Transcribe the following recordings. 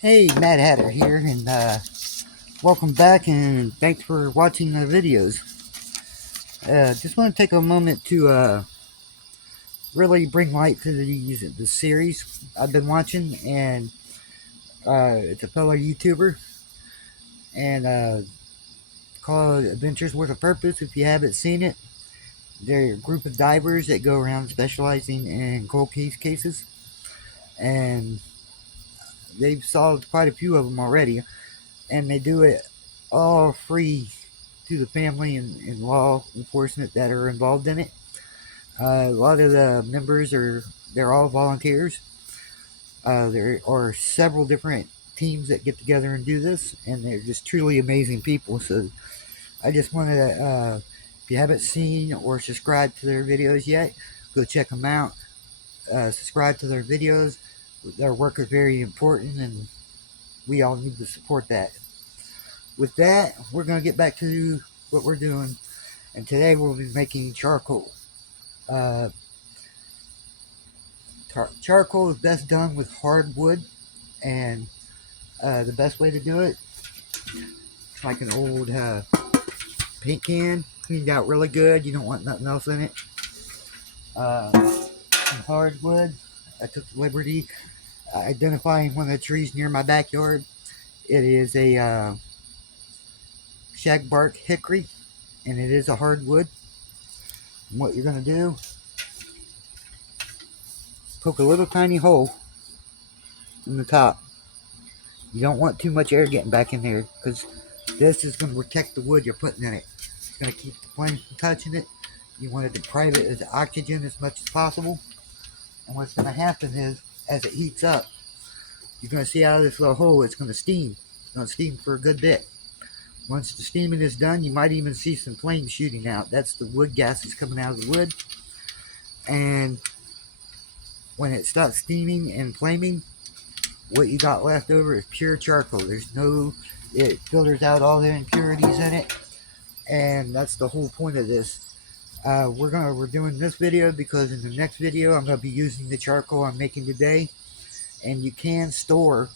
Hey, Mad Hatter here, and welcome back, and thanks for watching the videos. Just want to take a moment to really bring light to the series I've been watching, and it's a fellow YouTuber, and called Adventures with a Purpose. If you haven't seen it, they're a group of divers that go around specializing in cold case cases, and they've solved quite a few of them already, and they do it all free to the family and law enforcement that are involved in it. A lot of the members they're all volunteers. There are several different teams that get together and do this, and they're just truly amazing people. So I just wanted to, if you haven't seen or subscribed to their videos yet, go check them out. Subscribe to their videos. Their work is very important, and we all need to support that. With that, we're going to get back to what we're doing, and today we'll be making charcoal. Uh, Charcoal is best done with hardwood, and the best way to do it, like an old paint can, cleaned out really good. You don't want nothing else in it. Some hardwood. I took the liberty identifying one of the trees near my backyard. It is a shagbark hickory, and it is a hardwood. And what you're going to do, poke a little tiny hole in the top. You don't want too much air getting back in there, because this is going to protect the wood you're putting in it. It's going to keep the flame from touching it. You want to deprive it of oxygen as much as possible. And what's going to happen is, as it heats up, you're going to see out of this little hole, it's going to steam. It's going to steam for a good bit. Once the steaming is done, you might even see some flames shooting out. That's the wood gases coming out of the wood. And when it stops steaming and flaming, what you got left over is pure charcoal. It filters out all the impurities in it, and that's the whole point of this. We're doing this video because in the next video I'm going to be using the charcoal I'm making today, and you can store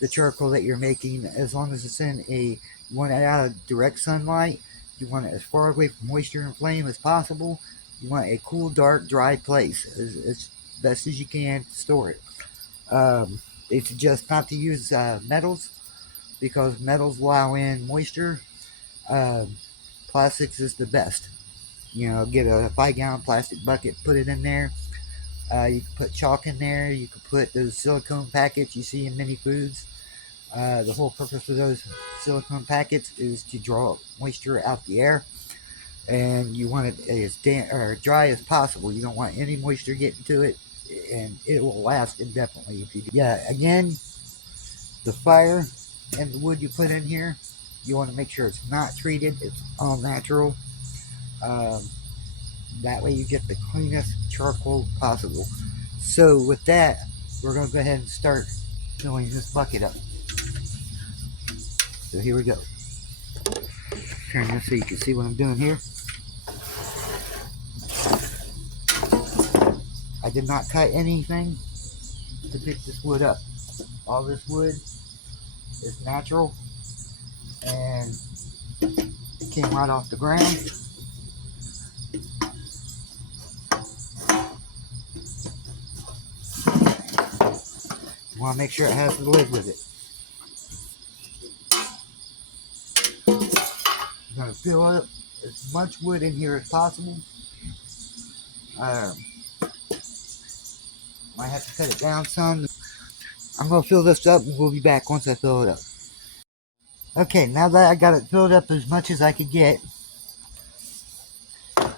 the charcoal that you're making as long as it's in you want it out of direct sunlight, you want it as far away from moisture and flame as possible, you want a cool, dark, dry place as best as you can to store it. They suggest not to use metals, because metals allow in moisture. Plastics is the best. Get a 5-gallon plastic bucket, put it in there. You can put chalk in there. You can put those silicone packets you see in many foods. The whole purpose of those silicone packets is to draw moisture out the air, and you want it as dry as possible. You don't want any moisture getting to it, and it will last indefinitely if you do. Yeah, again, the fire and the wood you put in here, you want to make sure it's not treated. It's all natural. That way you get the cleanest charcoal possible. So with that, we're going to go ahead and start filling this bucket up. So here we go. Turn this so you can see what I'm doing here. I did not cut anything to pick this wood up. All this wood is natural, and it came right off the ground. You want to make sure it has the lid with it. You're going to fill up as much wood in here as possible. Might have to cut it down some. I'm going to fill this up, and we'll be back once I fill it up. Okay, now that I got it filled up as much as I could get, I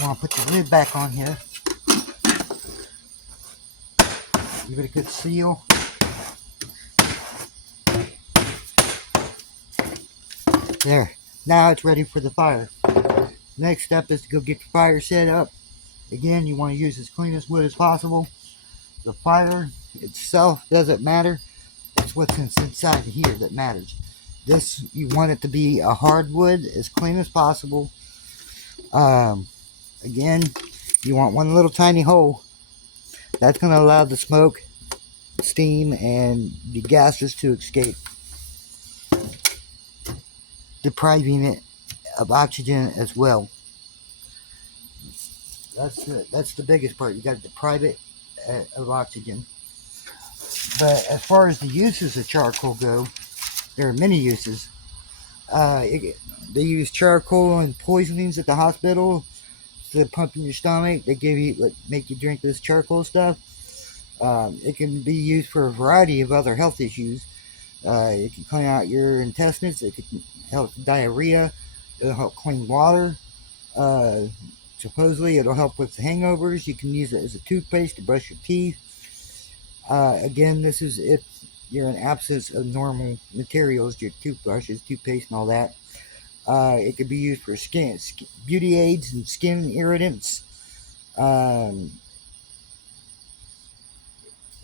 want to put the lid back on here. Give it a good seal. There. Now it's ready for the fire. Next step is to go get the fire set up. Again, you want to use as clean as wood as possible. The fire itself doesn't matter. It's what's inside here that matters. This, you want it to be a hardwood, as clean as possible. Again, you want one little tiny hole. That's going to allow the smoke steam and the gases to escape, depriving it of oxygen as well. That's the biggest part. You got to deprive it of oxygen. But as far as the uses of charcoal go, there are many uses. They use charcoal in poisonings at the hospital to pump in your stomach. They make you drink this charcoal stuff. It can be used for a variety of other health issues. It can clean out your intestines. It can help with diarrhea. It'll help clean water. Supposedly, it'll help with hangovers. You can use it as a toothpaste to brush your teeth. Again, this is if you're in absence of normal materials, your toothbrushes, toothpaste, and all that. It could be used for beauty aids and skin irritants.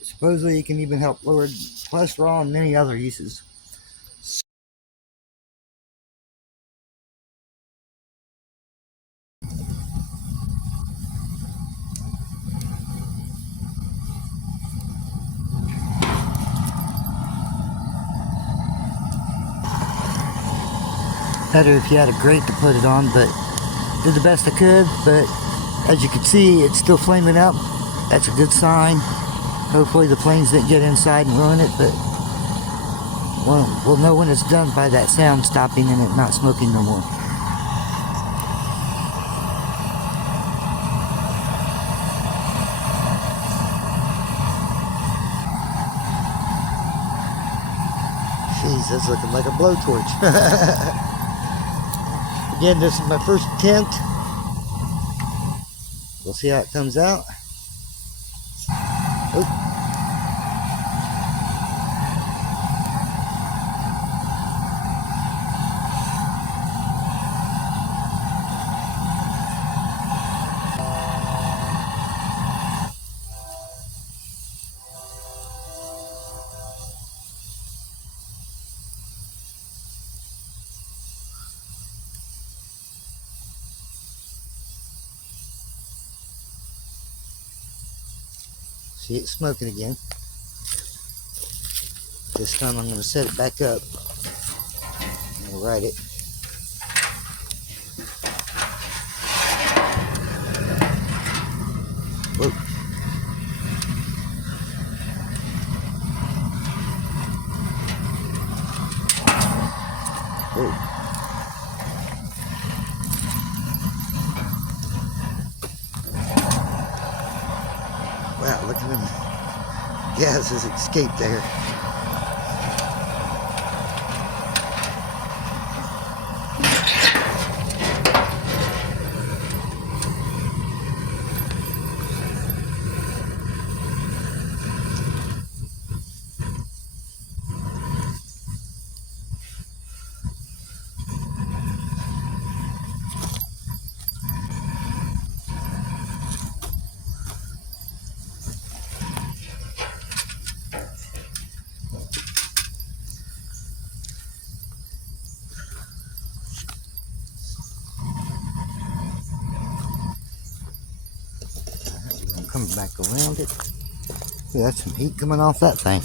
Supposedly, it can even help lower cholesterol and many other uses. Better if you had a grate to put it on, but did the best I could. But as you can see, it's still flaming up. That's a good sign. Hopefully the flames didn't get inside and ruin it, but we'll know when it's done by that sound stopping and it not smoking no more. Jeez, that's looking like a blowtorch. Again, this is my first attempt. We'll see how it comes out. Oh. See, it's smoking again. This time I'm going to set it back up and light it. Whoa. Whoa. Wow, look at them gases escape there. Come back around it. Yeah, that's some heat coming off that thing.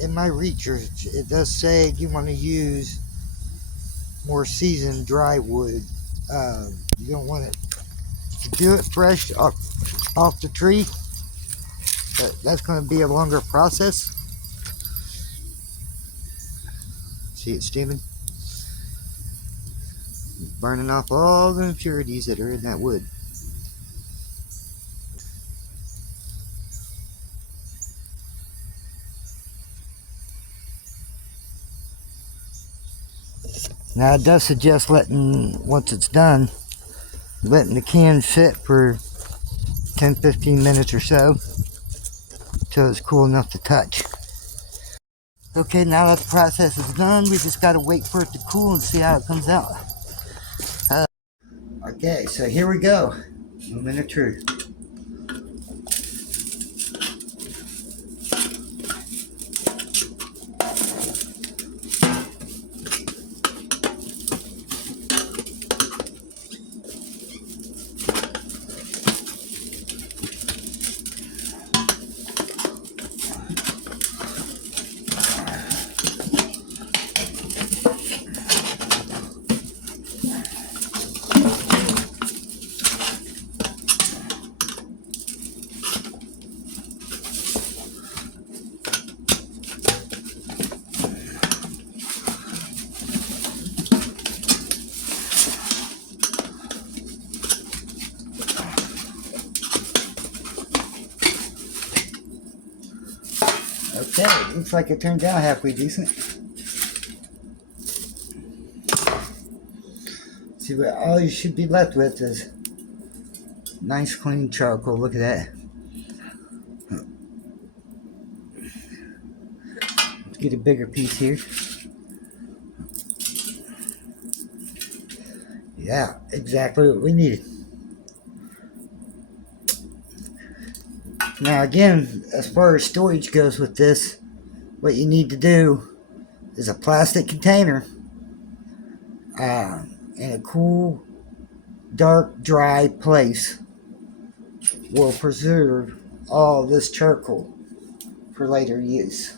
In my research, it does say you want to use more seasoned dry wood. You don't want it to do it fresh off the tree. But that's going to be a longer process. See it steaming? Burning off all the impurities that are in that wood. Now it does suggest once it's done, letting the can sit for 10-15 minutes or so until it's cool enough to touch. Okay, now that the process is done, we just gotta wait for it to cool and see how it comes out. Okay, so here we go. Moment of truth. Okay, looks like it turned out halfway decent. See, what all you should be left with is nice clean charcoal. Look at that. Let's get a bigger piece here. Yeah, exactly what we needed. Now again, as far as storage goes with this, what you need to do is a plastic container in a cool, dark, dry place will preserve all this charcoal for later use.